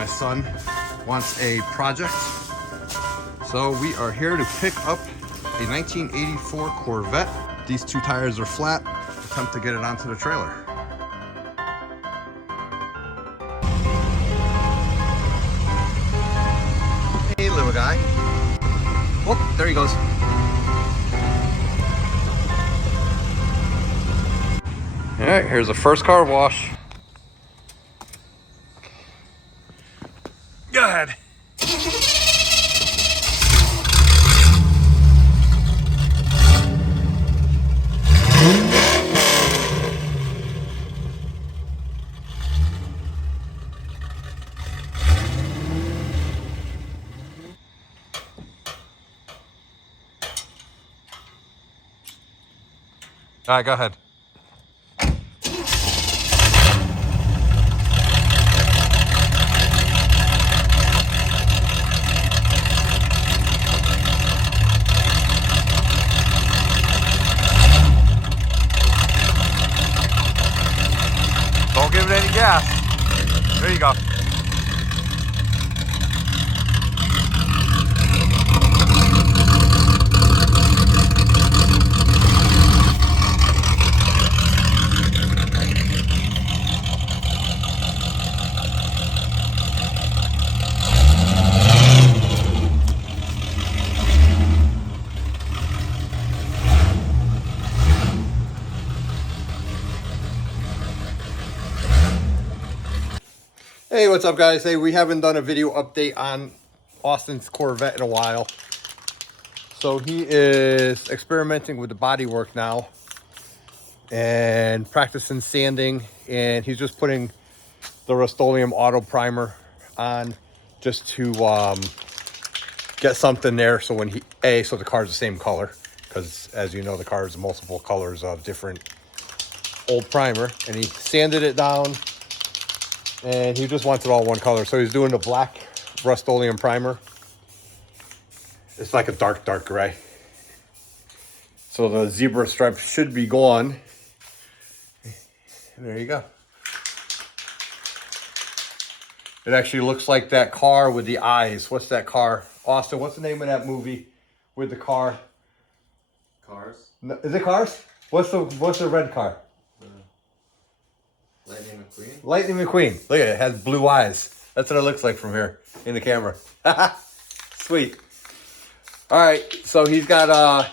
My son wants a project, so we are here to pick up a 1984 Corvette. These two tires are flat. Attempt to get it onto the trailer. Hey, little guy. Oh, there he goes. All right, here's the first car wash. Go ahead. All right, go ahead. Don't give it any gas. There you go. Hey, what's up guys? Hey, we haven't done a video update on Austin's Corvette in a while. So he is experimenting with the bodywork now and practicing sanding, and he's just putting the Rust-Oleum auto primer on just to get something there so when so the car's the same color, because as you know the car is multiple colors of different old primer, and he sanded it down. And he just wants it all one color. So he's doing the black Rust-Oleum primer. It's like a dark gray. So the zebra stripe should be gone. And there you go. It actually looks like that car with the eyes. What's that car? Austin, what's the name of that movie with the car? Cars. No, is it Cars? What's the red car? Lightning McQueen? Lightning McQueen. Look at it. It has blue eyes. That's what it looks like from here in the camera. Sweet. All right. So he's got, I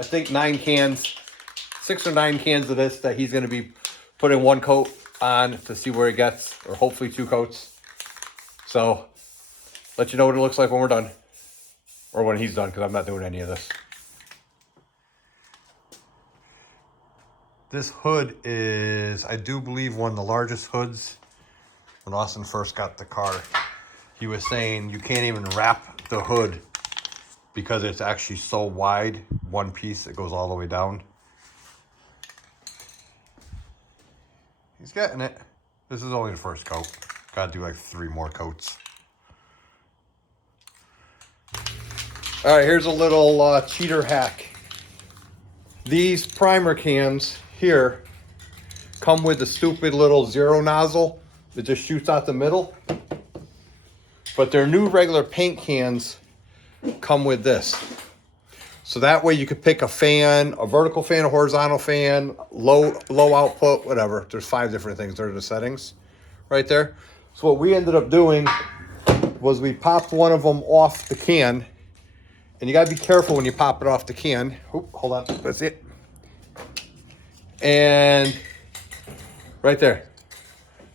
think 6 or 9 cans of this that he's going to be putting one coat on to see where it gets, or hopefully 2 coats. So let you know what it looks like when we're done, or when he's done, because I'm not doing any of this. This hood is, I do believe, one of the largest hoods. When Austin first got the car, he was saying you can't even wrap the hood because it's actually so wide, one piece, it goes all the way down. He's getting it. This is only the first coat. Gotta do like 3 more coats. All right, here's a little cheater hack. These primer cans here come with the stupid little zero nozzle that just shoots out the middle, but their new regular paint cans come with this, so that way you could pick a fan, a vertical fan, a horizontal fan, low output, whatever. There's 5 different things. There are the settings right there. So what we ended up doing was we popped one of them off the can, and you got to be careful when you pop it off the can. Oop, hold on, that's it. And right there.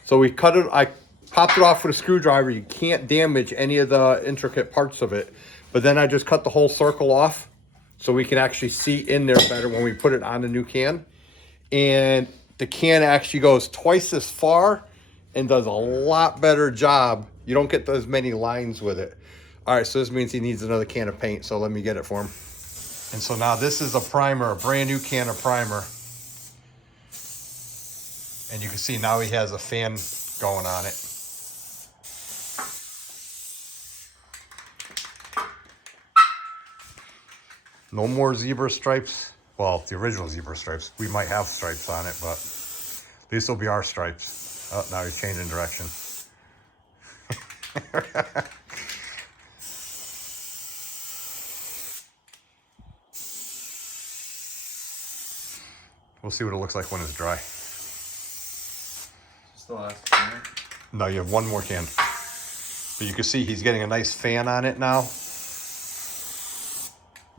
So we cut it, I popped it off with a screwdriver. You can't damage any of the intricate parts of it. But then I just cut the whole circle off so we can actually see in there better when we put it on the new can. And the can actually goes twice as far and does a lot better job. You don't get as many lines with it. All right, so this means he needs another can of paint, so let me get it for him. And so now this is a primer, a brand new can of primer. And you can see now he has a fan going on it. No more zebra stripes. Well, the original zebra stripes. We might have stripes on it, but these will be our stripes. Oh, now he's changing direction. We'll see what it looks like when it's dry. Still last can. No, you have one more can. But you can see he's getting a nice fan on it now.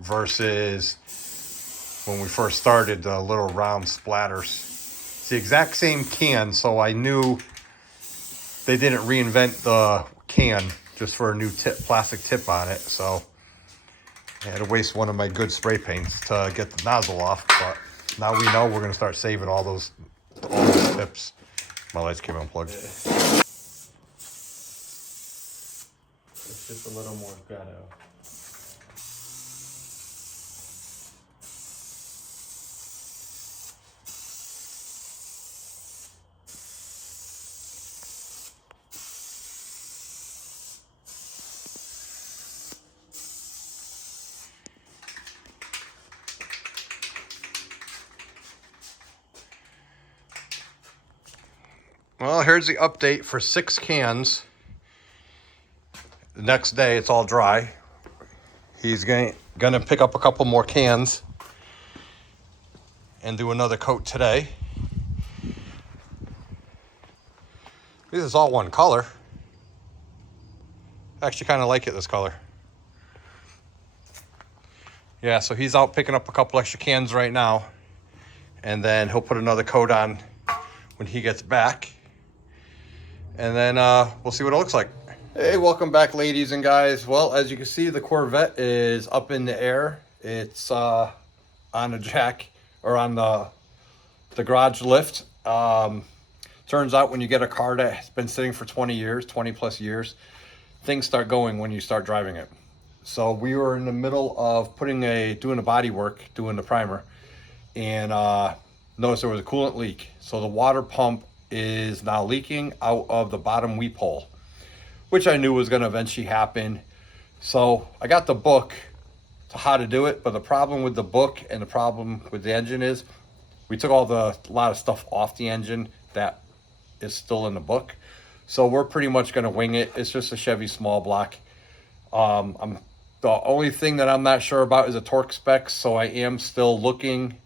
Versus when we first started, the little round splatters. It's the exact same can, so I knew they didn't reinvent the can just for a new plastic tip on it. So I had to waste one of my good spray paints to get the nozzle off. But now we know we're going to start saving all those tips. My lights came unplugged. It's just a little more ghetto. Well, here's the update for 6 cans. The next day, it's all dry. He's gonna pick up a couple more cans and do another coat today. This is all one color. I actually kind of like it, this color. Yeah, so he's out picking up a couple extra cans right now. And then he'll put another coat on when he gets back. And then we'll see what it looks like. Hey, welcome back, ladies and guys. Well, as you can see, the Corvette is up in the air. It's on a jack, or on the garage lift. Turns out when you get a car that's been sitting for 20 years, 20 plus years, things start going when you start driving it. So we were in the middle of doing the body work, doing the primer, and noticed there was a coolant leak. So the water pump is now leaking out of the bottom weep hole, which I knew was going to eventually happen. So I got the book to how to do it, but the problem with the book and the problem with the engine is we took a lot of stuff off the engine that is still in the book. So we're pretty much going to wing it. It's just a Chevy small block. The only thing that I'm not sure about is the torque specs, so I am still looking,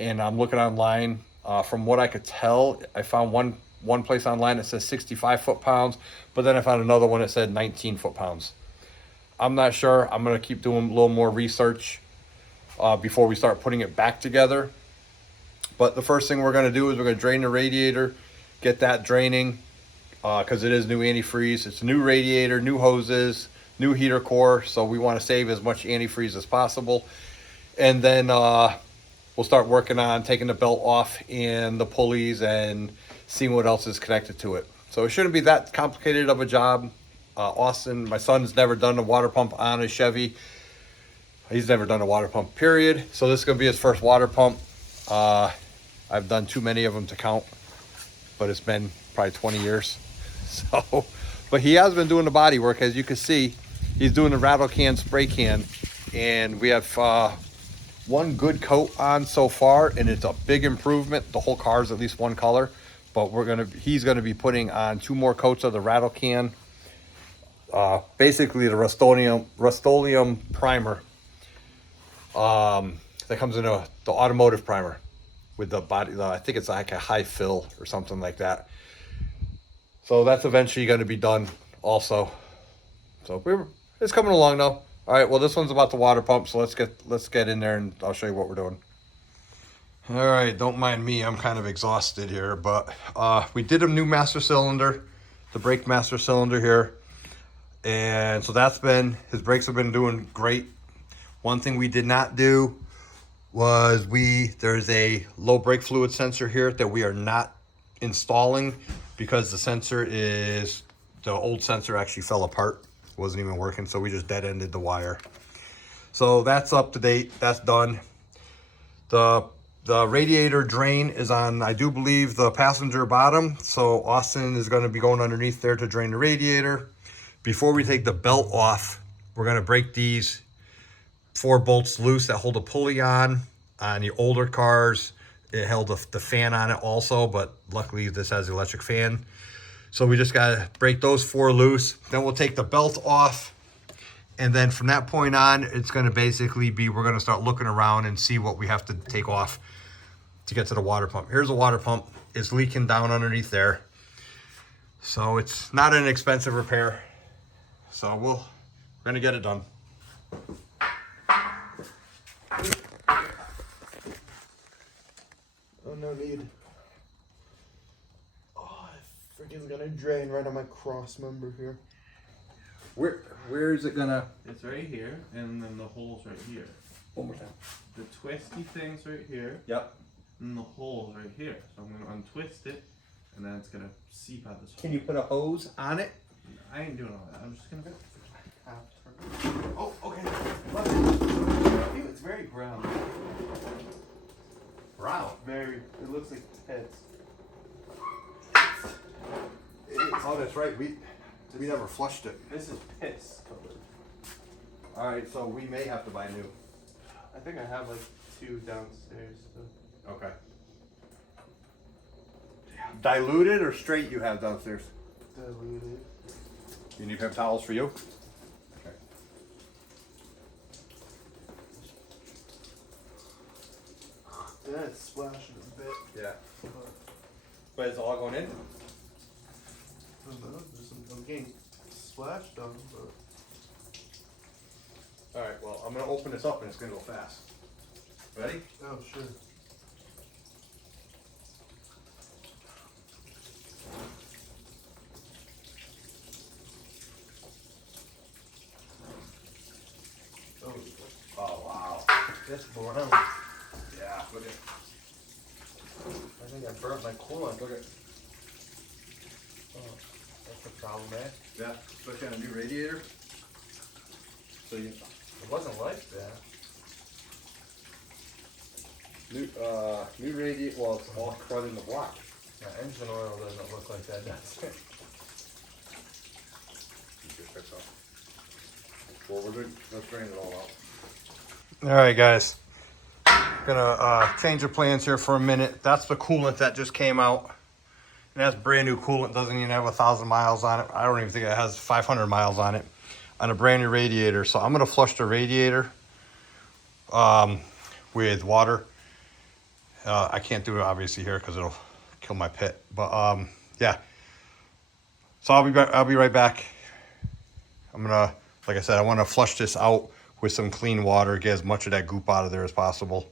and I'm looking online. From what I could tell, I found one place online that says 65 foot-pounds, but then I found another one that said 19 foot-pounds. I'm not sure. I'm going to keep doing a little more research before we start putting it back together. But the first thing we're going to do is we're going to drain the radiator, get that draining, because it is new antifreeze. It's a new radiator, new hoses, new heater core, so we want to save as much antifreeze as possible. And then we'll start working on taking the belt off and the pulleys and seeing what else is connected to it. So it shouldn't be that complicated of a job. Austin, my son's never done a water pump on a Chevy. He's never done a water pump, period. So this is going to be his first water pump. I've done too many of them to count, but it's been probably 20 years. So, but he has been doing the body work. As you can see, he's doing the rattle can, spray can, and we have one good coat on so far, and it's a big improvement. The whole car is at least one color, but he's gonna be putting on 2 more coats of the rattle can. Basically the Rust-Oleum primer that comes in the automotive primer with the body. I think it's like a high fill or something like that. So that's eventually going to be done also. So it's coming along though. All right, well, this one's about the water pump, so let's get in there and I'll show you what we're doing. All right, don't mind me, I'm kind of exhausted here, but we did a new master cylinder, the brake master cylinder here. And so his brakes have been doing great. One thing we did not do was there's a low brake fluid sensor here that we are not installing because the old sensor actually fell apart. Wasn't even working, so we just dead-ended the wire. So that's up to date, that's done. The radiator drain is on, I do believe, the passenger bottom. So Austin is going to be going underneath there to drain the radiator. Before we take the belt off, we're going to break these 4 bolts loose that hold a pulley on. On the older cars, it held the fan on it also, but luckily this has the electric fan. So we just gotta break those 4 loose. Then we'll take the belt off. And then from that point on, it's gonna basically be, we're gonna start looking around and see what we have to take off to get to the water pump. Here's a water pump. It's leaking down underneath there. So it's not an expensive repair. So we're gonna get it done. Oh, no need. Oh, I freaking gonna drain right on my cross member here. Where is it gonna? It's right here, and then the hole's right here. One more time. The twisty thing's right here, Yep. and the hole's right here. So I'm gonna untwist it, and then it's gonna seep out this hole. Can you put a hose on it? I ain't doing all that. I'm just gonna Oh, okay. Ew, it's very brown. Brown. Very. It looks like pits. Oh, that's right. We never flushed it. This is piss colored. All right, so we may have to buy new. I think I have like 2 downstairs. So. Okay. Diluted or straight you have downstairs? Diluted. You need paper towels for you? Okay. Yeah, it's splashing a bit. Yeah. But But it's all going in? I don't know. I'm getting splashed on, but. All right, well, I'm gonna open this up and it's gonna go fast. Ready? Oh, sure. Oh, Oh, wow. that's brown. Yeah, look at I think I burnt my coolant. Look at Oh, that's a problem, man. Yeah, especially on a new radiator. So you It wasn't like that. new radiator, well, it's all crud in the block. Yeah, engine oil doesn't look like that, does it? Well, let's drain it all out. All right, guys. Gonna change the plans here for a minute. That's the coolant that just came out. And that's brand new coolant. Doesn't even have 1,000 miles on it. I don't even think it has 500 miles on it. On a brand new radiator. So I'm gonna flush the radiator with water. I can't do it obviously here because it'll kill my pit. But yeah. So I'll be right back. I'm gonna, like I said, I want to flush this out with some clean water, get as much of that goop out of there as possible.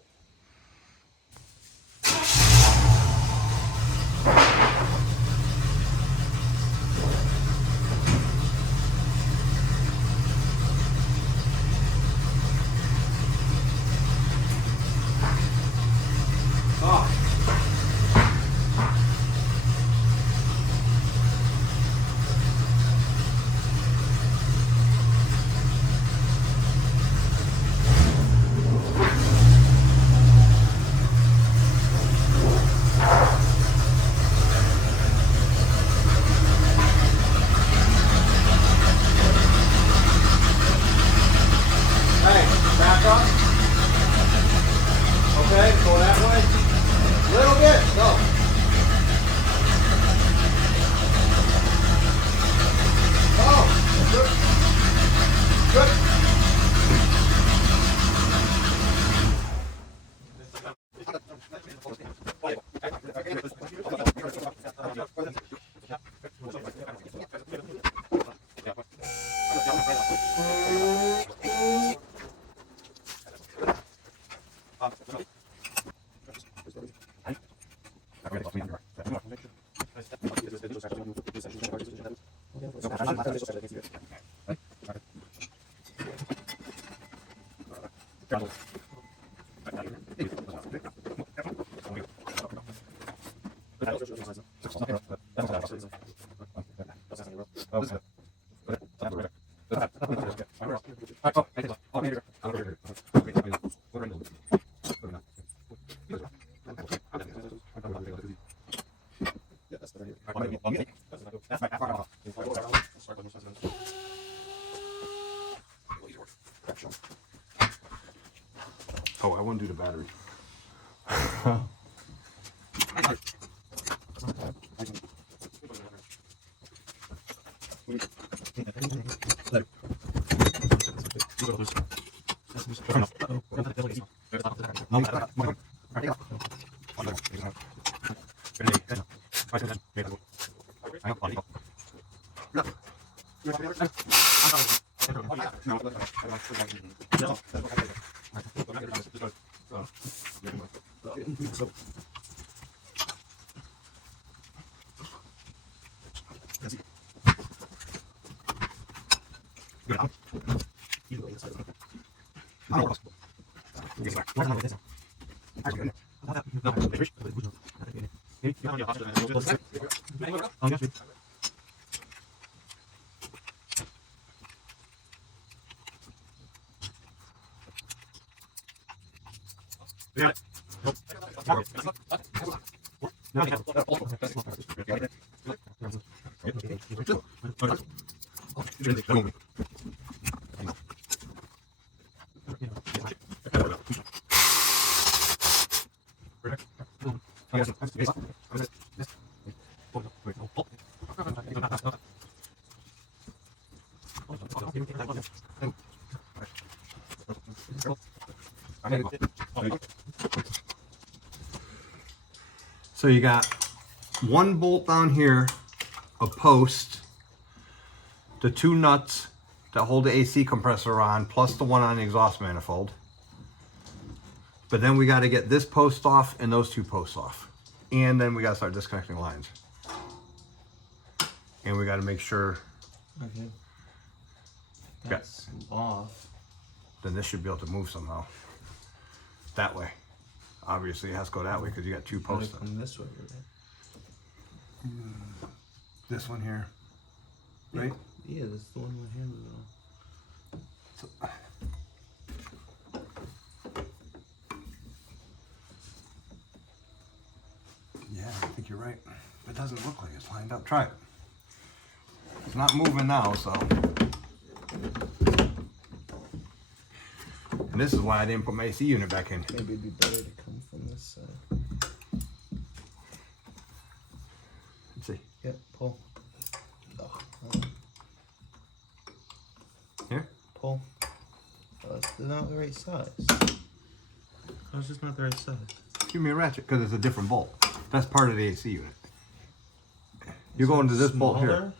Okay, go that way. Little bit, go. Oh, good. Good. Oh, I want to do the battery. So you got one bolt down here, a post, the two nuts that hold the AC compressor on, plus the one on the exhaust manifold. But then we got to get this post off and those two posts off. And then we got to start disconnecting lines. And we got to make sure. Okay. That's off. Then this should be able to move somehow. That way. Obviously it has to go that way because you got two posts. Come this way, right? This one here. Right? Yeah, that's the one my hand is on. Yeah, I think you're right. It doesn't look like it's lined up. Try it. It's not moving now, so. And this is why I didn't put my AC unit back in. Maybe it'd be better to come from this side. Let's see. Yep, pull. Here? Pull. Oh, it's not the right size. Oh, it's just not the right size. Give me a ratchet because it's a different bolt. That's part of the AC unit. You're going to this bolt here.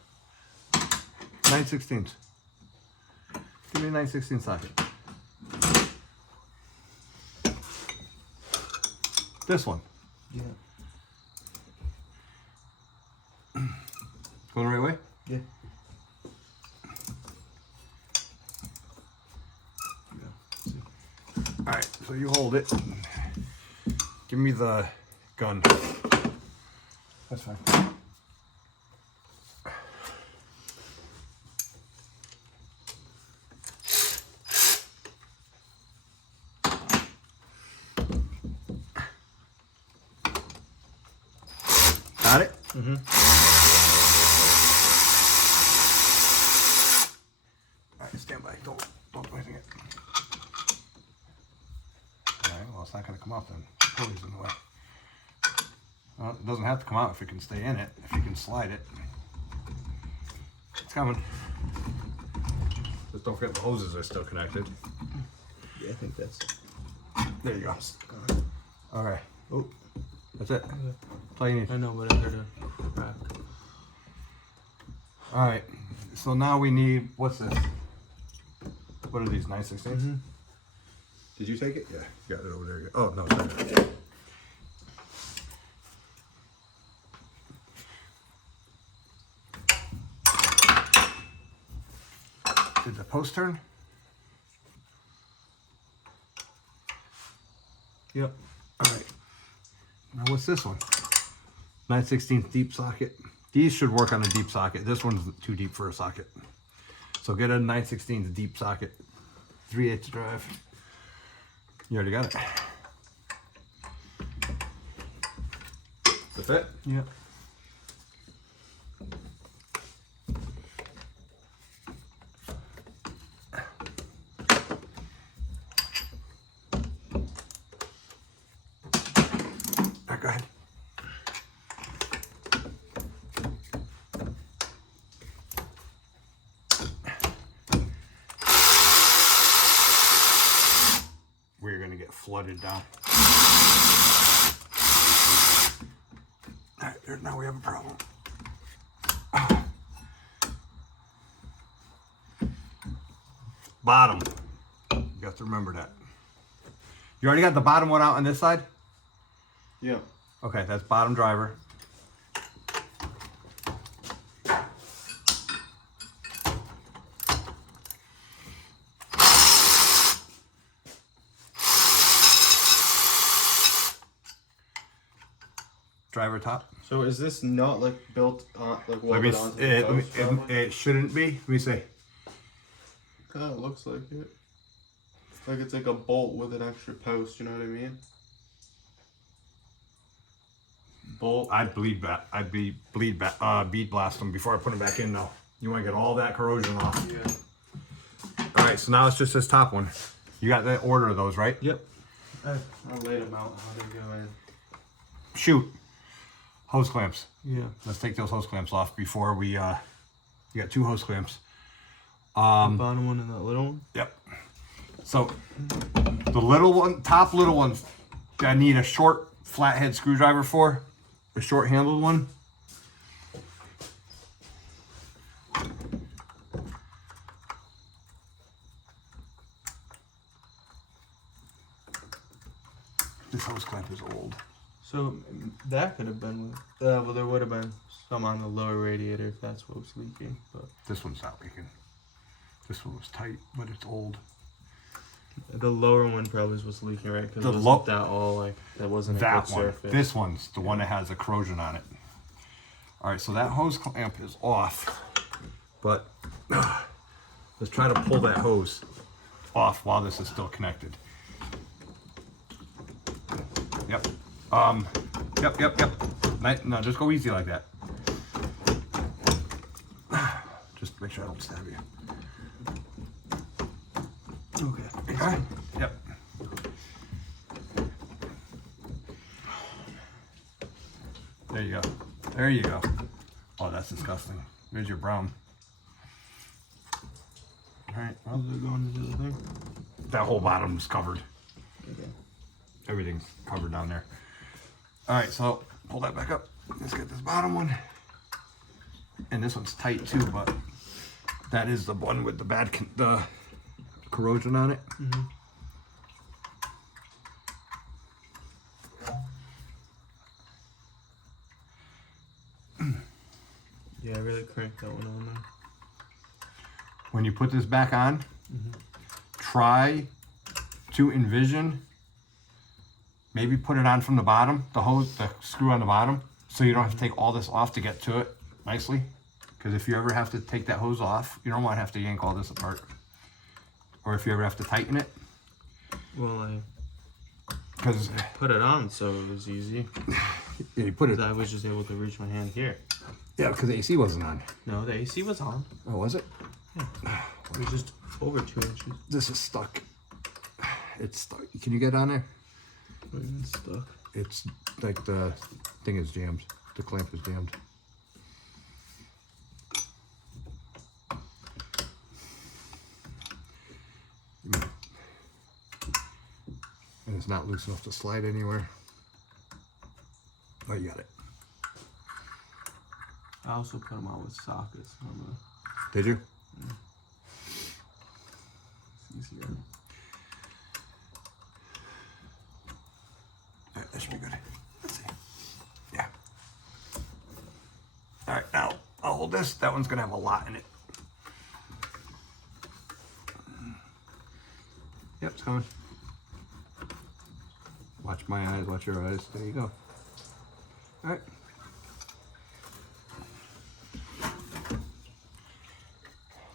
9/16. Give me a 9/16 socket. This one. Yeah. Going the right way? Yeah. Alright, so you hold it. Give me the gun. That's fine. Got it? Mm-hmm. Alright, stand by. Don't do anything yet. Alright, well it's not gonna come out then. The pulley's in the way. Well, it doesn't have to come out if it can stay in it, if you can slide it. It's coming. Just don't forget the hoses are still connected. Yeah, I think that's it. There you go. Okay. Oh, that's it. Okay. That's all you need. I know, but I heard a crack. Alright, so now we need, what's this? What are these, 9/16? Mm-hmm. Did you take it? Yeah, you got it over there. Oh, no, it's right there. Did the post turn? Yep. Alright. Now what's this one? 9/16 deep socket. These should work on a deep socket. This one's too deep for a socket. So get a 9/16 deep socket. 3/8 drive. You already got it. Does it fit? Yep. Go ahead. flooded down. All right, there, now we have a problem. Bottom. You have to remember that. You already got the bottom one out on this side? Yeah. Okay, that's bottom driver. Driver top. So is this not like built on, like welded onto the it, post, probably? it shouldn't be. Let me see. Kind of looks like it. Like it's like a bolt with an extra post, you know what I mean? Bolt. I'd bead blast them before I put them back in though. You want to get all that corrosion off. Yeah. All right, so now it's just this top one. You got the order of those, right? Yep. I laid them out. How they go in? Shoot. Hose clamps. Yeah. Let's take those hose clamps off before we, you got 2 hose clamps. The bottom one and that little one? Yep. So the little one, top little ones, I need a short flathead screwdriver for, a short handled one. This hose clamp is old. So that could have been with, well, there would have been some on the lower radiator if that's what was leaking, but This one's not leaking. This one was tight, but it's old. the lower one probably was what's leaking, right? Because The it low- wasn't that all like, that wasn't a That good one. surface. This one's the one that has the corrosion on it. All right, so that hose clamp is off, but let's try to pull that hose off while this is still connected. Yep. Yep. No, just go easy like that. Just make sure I don't stab you. Okay. Okay. Yep. There you go. There you go. Oh, that's disgusting. There's your brown. All right. Well, Is it going into the thing? that whole bottom's covered. Okay. Everything's covered down there. All right, so pull that back up. Let's get this bottom one. And this one's tight too, but that is the one with the bad the corrosion on it. Mm-hmm. Yeah, I really cranked that one on there. When you put this back on, try to envision, maybe put it on from the bottom, the hose, the screw on the bottom, so you don't have to take all this off to get to it nicely. Because if you ever have to take that hose off, you don't want to have to yank all this apart. Or if you ever have to tighten it, Well, because I put it on so it was easy. you put it. 'Cause I was just able to reach my hand here. Yeah, because the AC wasn't on. No, the AC was on. Oh, was it? It was just over 2 inches. This is stuck. It's stuck. Can you get on there? It's stuck. It's like the thing is jammed. The clamp is jammed. And it's not loose enough to slide anywhere. Oh, you got it. I also put them on with sockets. On Did you? it's easier. All right, that should be good. Let's see. Yeah. All right, now I'll hold this. That one's gonna have a lot in it. Yep, it's coming. Watch my eyes, watch your eyes. There you go. All right.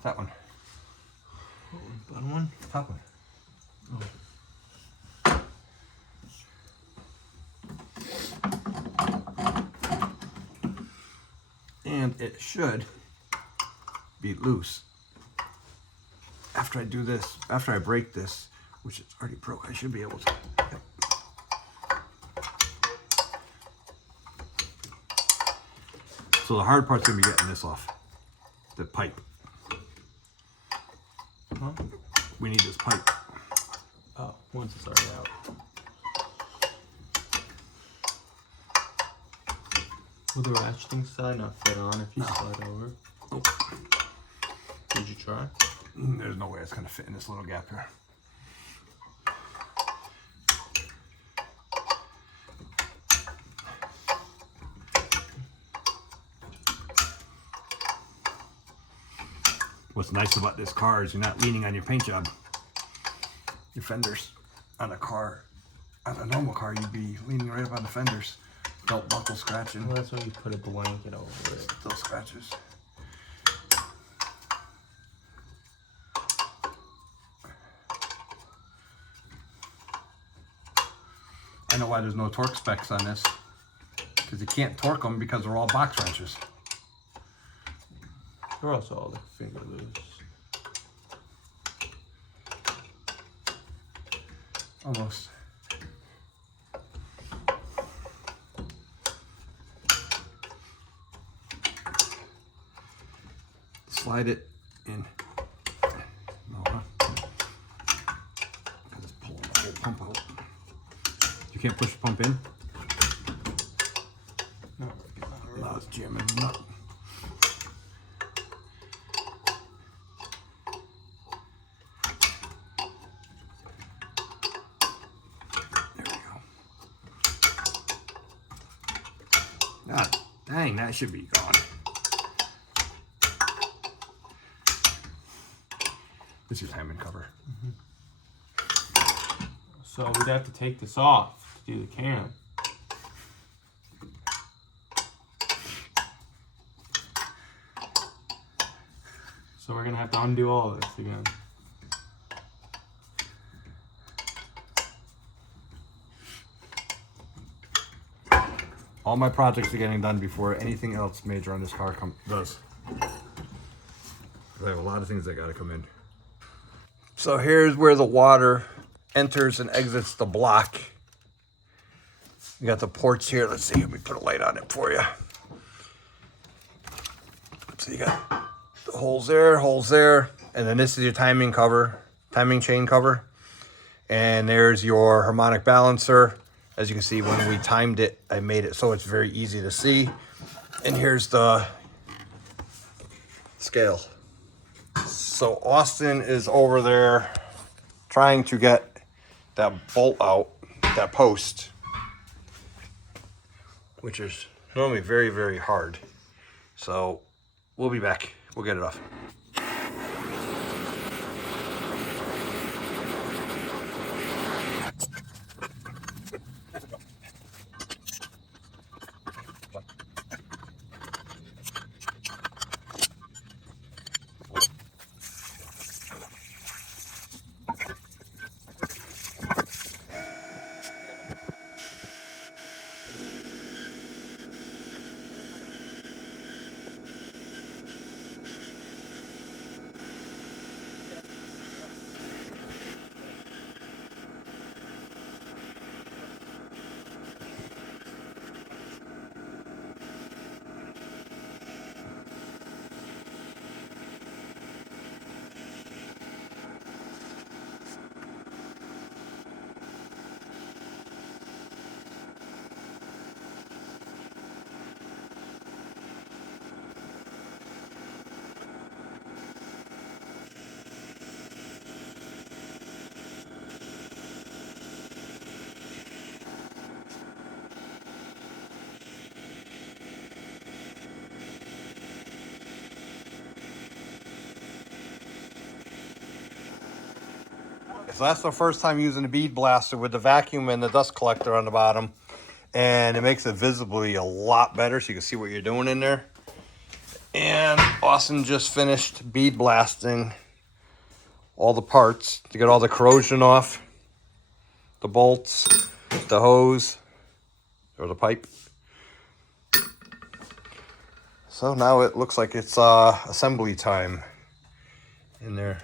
That one. Bottom one? Top one. And it should be loose. After I do this, after I break this, which it's already broke, I should be able to. Yep. So the hard part's gonna be getting this off. The pipe. Huh? We need this pipe. Oh. once it's already out. Will the ratcheting side not fit on if you slide over? Nope. Did you try? There's no way it's gonna fit in this little gap here. What's nice about this car is you're not leaning on your paint job. Your fenders on a car, on a normal car, you'd be leaning right up on the fenders. Belt buckle scratching. Well, that's when you put a blanket over it. Still scratches. I know why there's no torque specs on this. Because you can't torque them because they're all box wrenches. They're also all the finger loose. Almost. Slide it in. No, huh? I'm just pulling the whole pump out. You can't push the pump in? No, No, it's jamming up. There we go. God dang, that should be gone. This is timing cover. So we'd have to take this off to do the cam. So we're gonna have to undo all of this again. All my projects are getting done before anything else major on this car does. I have a lot of things that gotta come in. So here's where the water enters and exits the block. You got the ports here. Let's see, let me put a light on it for you. So you got the holes there, and then this is your timing chain cover. And there's your harmonic balancer. As you can see, when we timed it, I made it so it's very easy to see. And here's the scale. So Austin is over there trying to get that bolt out, that post, which is normally very, very hard. So we'll be back. We'll get it off. So that's the first time using the bead blaster with the vacuum and the dust collector on the bottom. And it makes it visibly a lot better so you can see what you're doing in there. And Austin just finished bead blasting all the parts to get all the corrosion off. The bolts, the hose, or the pipe. So now it looks like it's assembly time in there.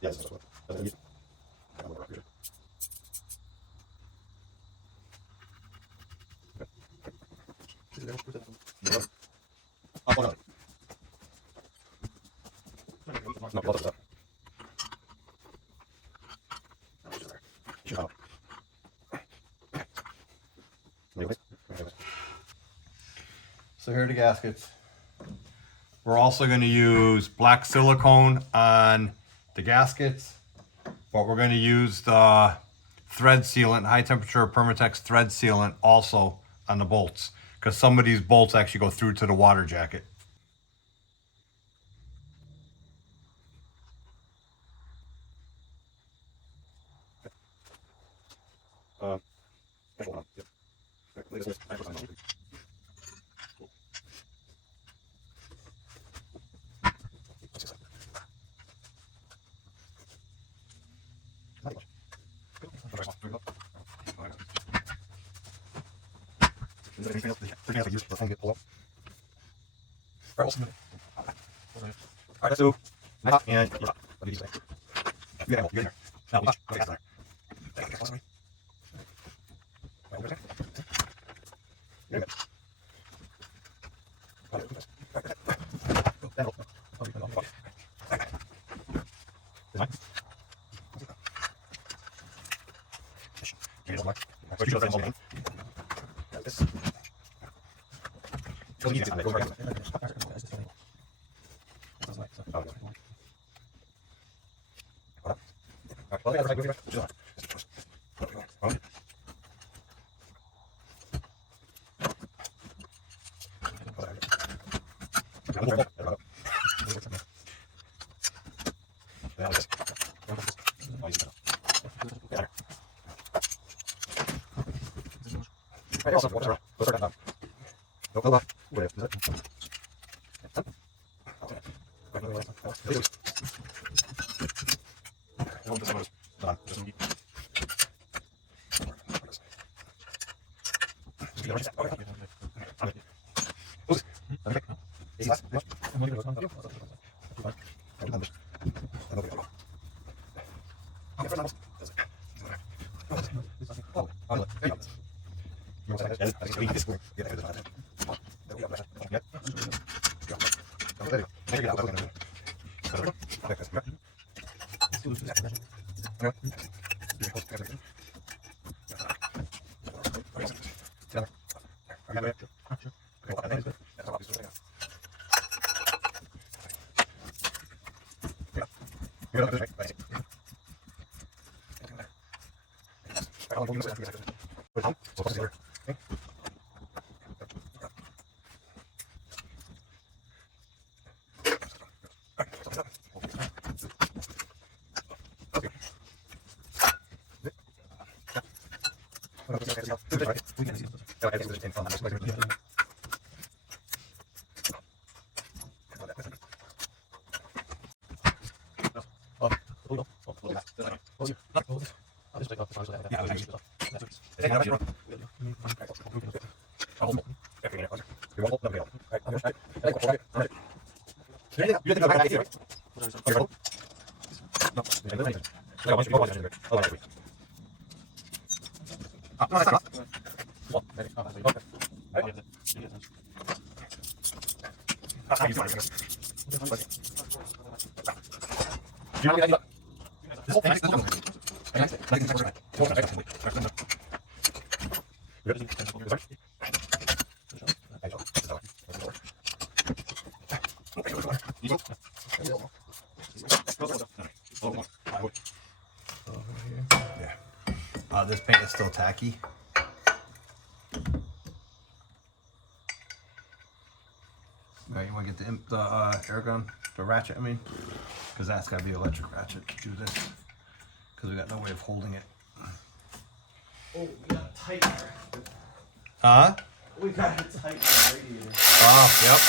Yes, that's what. That's it. So here are the gaskets. We're also going to use black silicone on the gaskets, but we're going to use the thread sealant, high temperature Permatex thread sealant also on the bolts, because some of these bolts actually go through to the water jacket. This paint is still tacky. Right, you want to get the air gun, the ratchet, I mean, because that's got to be electric ratchet to do this, because we got no way of holding it. Oh, we got to tighten it. Huh? We got to tighten the radiator. Oh, yep.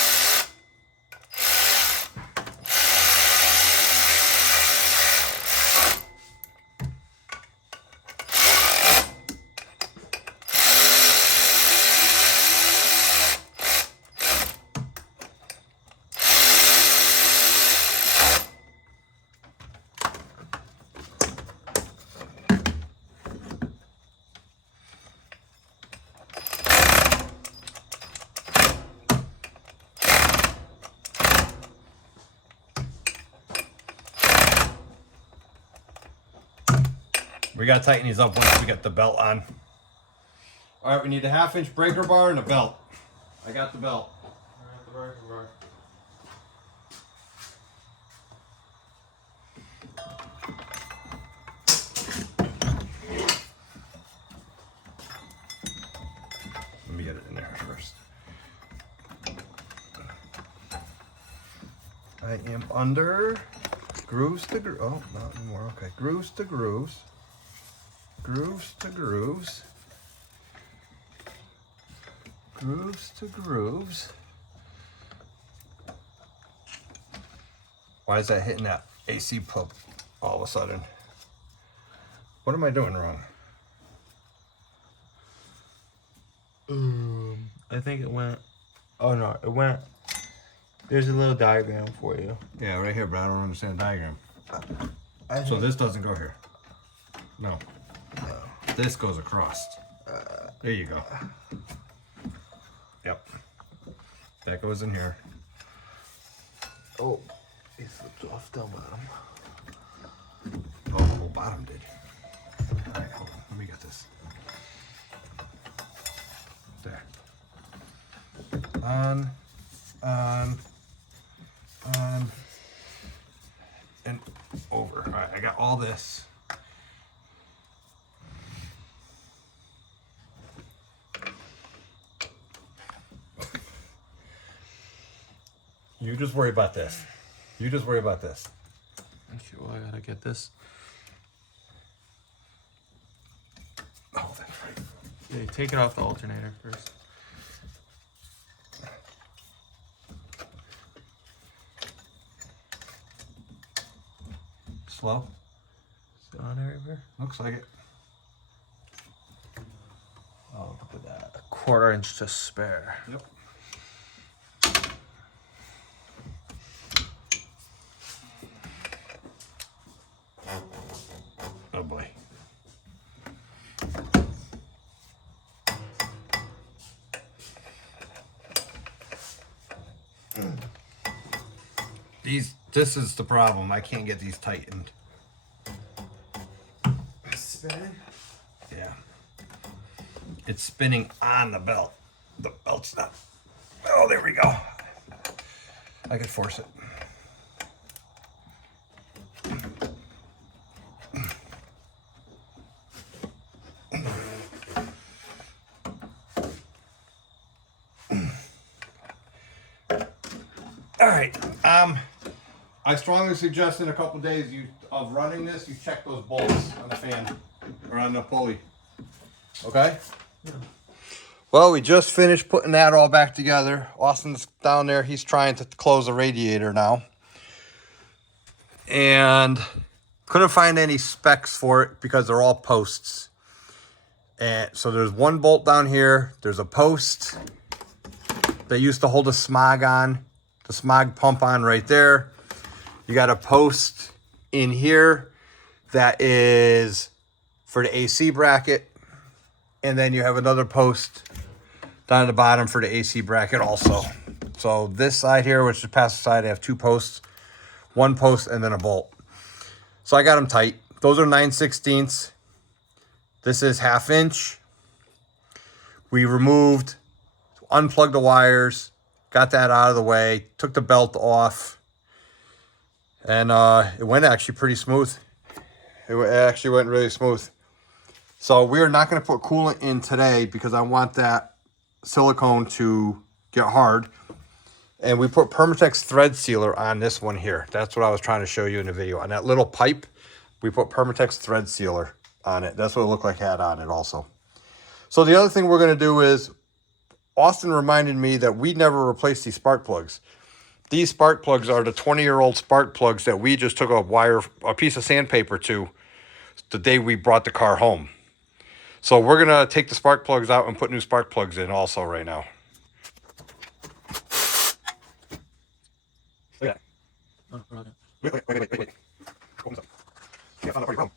We gotta tighten these up once we get the belt on. All right, we need a 1/2-inch breaker bar and a belt. I got the belt. The breaker bar. Let me get it in there first. I am under grooves to grooves. Oh, not anymore. Okay, grooves to grooves. Grooves to grooves. Grooves to grooves. Why is that hitting that AC pump all of a sudden? What am I doing wrong? I think it went. Oh no, it went. There's a little diagram for you. Yeah, right here, but I don't understand the diagram. So this doesn't go here. No. This goes across. There you go. Yep. That goes in here. Oh, it slipped off the bottom. Oh, the whole bottom did. All right, hold on. Let me get this. There. On, and over. All right, I got all this. You just worry about this. You just worry about this. Okay, well, I gotta get this. Oh, that's right. Yeah, take it off the alternator first. Slow. Is it on everywhere? Looks like it. Oh, look at that. A 1/4 inch to spare. Yep. Oh boy. This is the problem. I can't get these tightened. Spinning? Yeah. It's spinning on the belt. The belt's not. Oh, there we go. I could force it. All right. I strongly suggest in a couple days of running this, you check those bolts on the fan or on the pulley. Okay? Yeah. Well, we just finished putting that all back together. Austin's down there. He's trying to close the radiator now. And couldn't find any specs for it because they're all posts. And so there's one bolt down here. There's a post that used to hold a smog on, the smog pump on right there. You got a post in here that is for the AC bracket. And then you have another post down at the bottom for the AC bracket also. So this side here, which is the passenger side, I have 2 posts. 1 post and then a bolt. So I got them tight. Those are 9/16. This is 1/2 inch. We removed, unplugged the wires, got that out of the way, took the belt off, and it went actually pretty smooth. It actually went really smooth. So we are not going to put coolant in today because I want that silicone to get hard. And we put Permatex thread sealer on this one here. That's what I was trying to show you in the video. On that little pipe, we put Permatex thread sealer on it. That's what it looked like it had on it also. So the other thing we're going to do is, Austin reminded me that we never replaced these spark plugs. These spark plugs are the 20-year-old spark plugs that we just took a piece of sandpaper to the day we brought the car home. So we're going to take the spark plugs out and put new spark plugs in also right now. Look at that. Wait. Open this up. Can't find that party problem.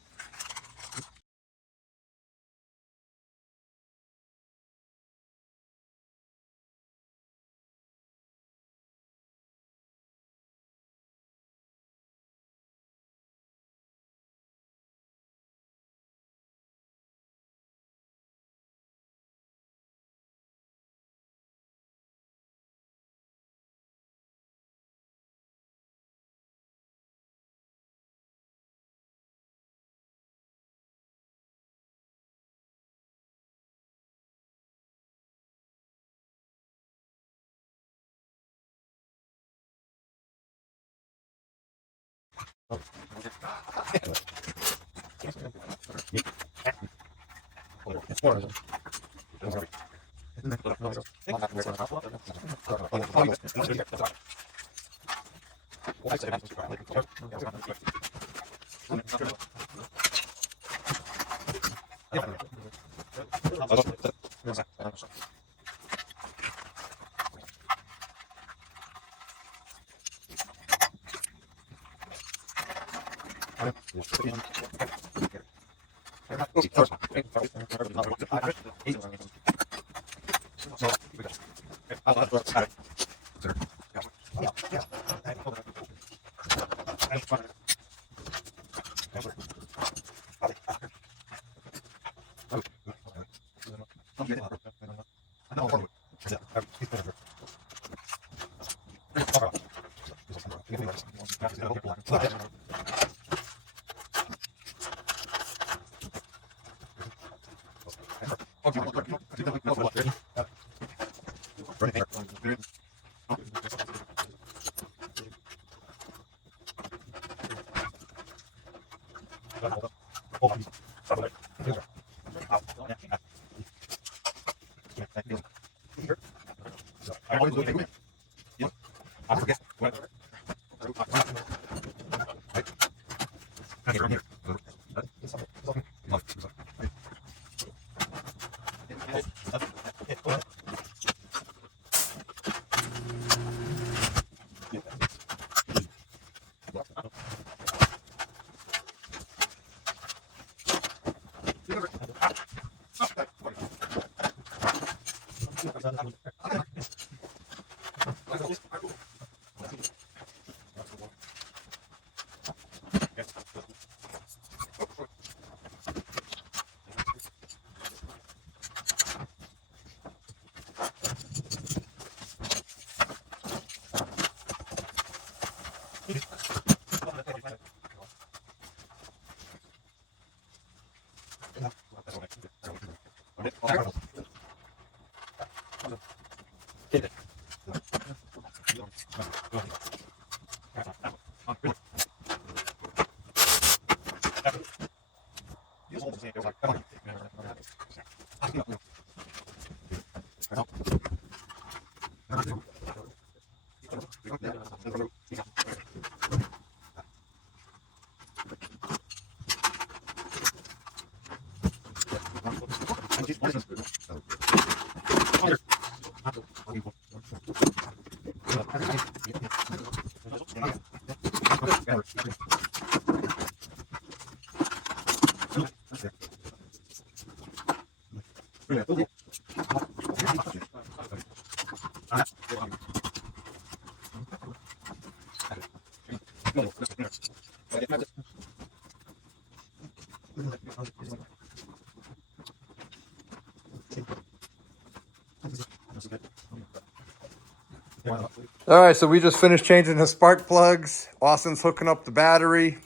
All right, so we just finished changing the spark plugs. Austin's hooking up the battery.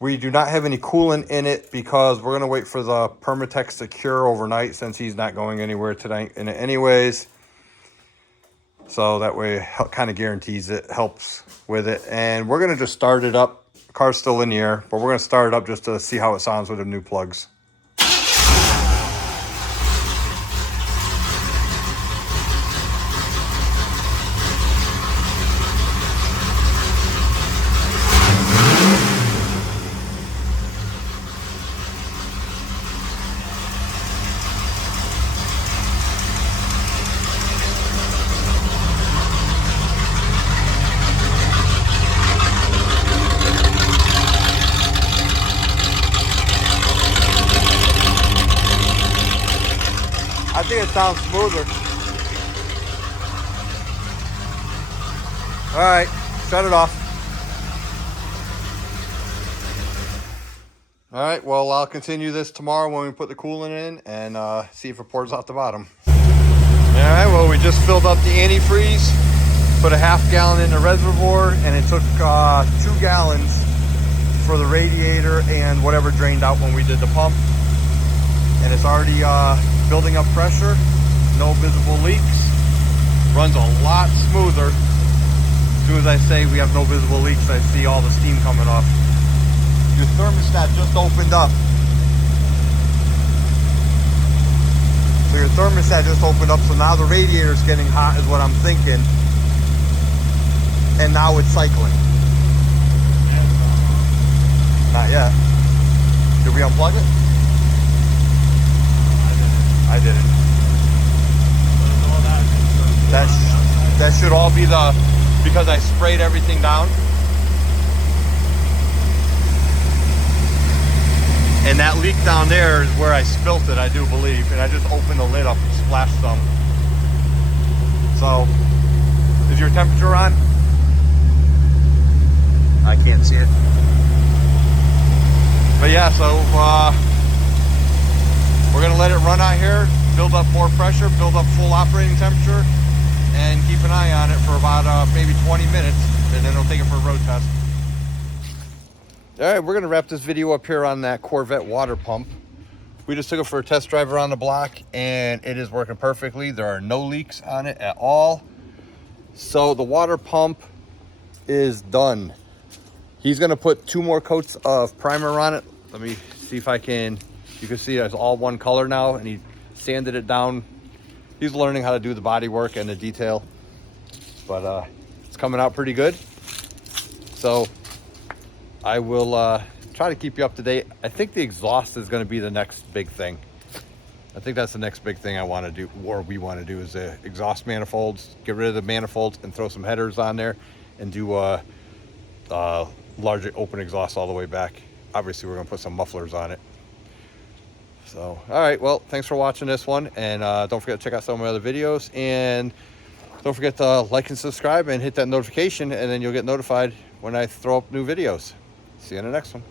We do not have any coolant in it because we're gonna wait for the Permatex to cure overnight since he's not going anywhere tonight in it anyways. So that way it kind of guarantees it, helps with it. And we're gonna just start it up. The car's still in the air, but we're gonna start it up just to see how it sounds with the new plugs. I think it sounds smoother. All right, shut it off. All right, well, I'll continue this tomorrow when we put the coolant in and see if it pours out the bottom. All right, well, we just filled up the antifreeze, put a ½ gallon in the reservoir, and it took 2 gallons for the radiator and whatever drained out when we did the pump. And it's already building up pressure, no visible leaks, runs a lot smoother. As soon as I say we have no visible leaks, I see all the steam coming off. Your thermostat just opened up. So your thermostat just opened up, so now the radiator is getting hot is what I'm thinking. And now it's cycling. Not yet. Did we unplug it? I didn't. That should all be because I sprayed everything down. And that leak down there is where I spilt it, I do believe. And I just opened the lid up and splashed some. So, is your temperature on? I can't see it. But yeah, so we're gonna let it run out here, build up more pressure, build up full operating temperature, and keep an eye on it for about maybe 20 minutes, and then we'll take it for a road test. All right, we're gonna wrap this video up here on that Corvette water pump. We just took it for a test drive around the block, and it is working perfectly. There are no leaks on it at all. So the water pump is done. He's gonna put 2 more coats of primer on it. Let me see if I can. You can see it's all one color now, and he sanded it down. He's learning how to do the body work and the detail, but it's coming out pretty good. So I will try to keep you up to date. I think the exhaust is going to be the next big thing. I think that's the next big thing I want to do, or we want to do, is the exhaust manifolds. Get rid of the manifolds and throw some headers on there, and do larger open exhaust all the way back. Obviously, we're going to put some mufflers on it. So, all right, well, thanks for watching this one, and don't forget to check out some of my other videos, and don't forget to like and subscribe and hit that notification, and then you'll get notified when I throw up new videos. See you in the next one.